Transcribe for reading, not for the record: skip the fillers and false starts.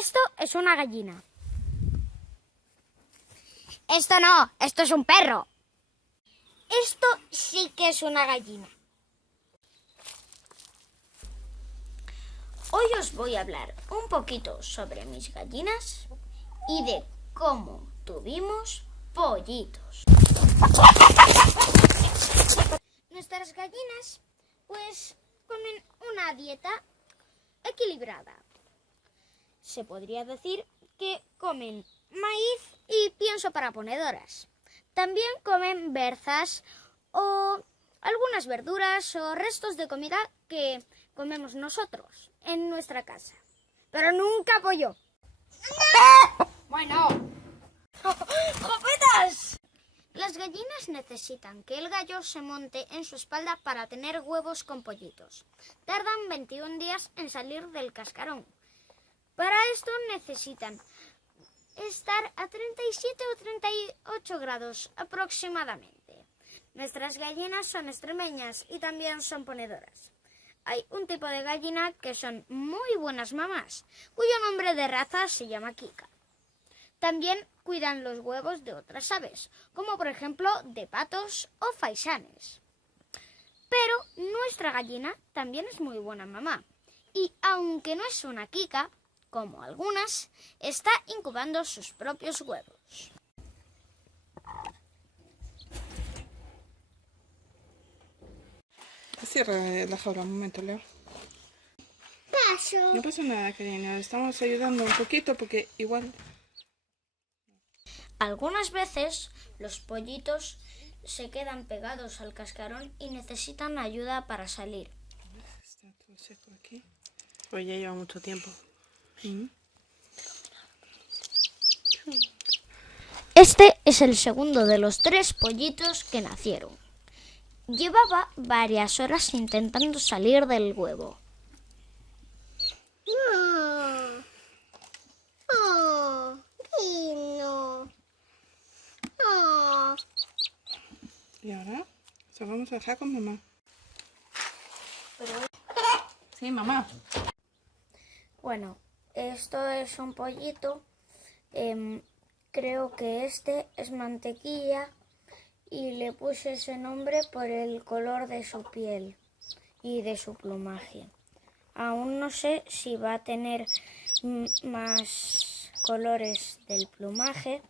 Esto es una gallina. Esto no, esto es un perro. Esto sí que es una gallina. Hoy os voy a hablar un poquito sobre mis gallinas y de cómo tuvimos pollitos. Nuestras gallinas pues comen una dieta equilibrada. Se podría decir que comen maíz y pienso para ponedoras. También comen berzas o algunas verduras o restos de comida que comemos nosotros en nuestra casa. Pero nunca pollo. ¡No! Bueno. ¡Jopetas! Las gallinas necesitan que el gallo se monte en su espalda para tener huevos con pollitos. Tardan 21 días en salir del cascarón. Para esto necesitan estar a 37 o 38 grados aproximadamente. Nuestras gallinas son extremeñas y también son ponedoras. Hay un tipo de gallina que son muy buenas mamás, cuyo nombre de raza se llama Kika. También cuidan los huevos de otras aves, como por ejemplo de patos o faisanes. Pero nuestra gallina también es muy buena mamá. Y aunque no es una Kika, como algunas, está incubando sus propios huevos. Cierra la jaula un momento, Leo. Paso. No pasa nada, cariño. Estamos ayudando un poquito porque igual... Algunas veces los pollitos se quedan pegados al cascarón y necesitan ayuda para salir. Está todo seco aquí. Pues ya lleva mucho tiempo. Este es el segundo de los 3 pollitos que nacieron. Llevaba varias horas intentando salir del huevo. ¿Y ahora? ¿Se vamos a dejar con mamá? Sí, mamá. Bueno, esto es un pollito. Creo que este es Mantequilla y le puse ese nombre por el color de su piel y de su plumaje. Aún no sé si va a tener más colores del plumaje.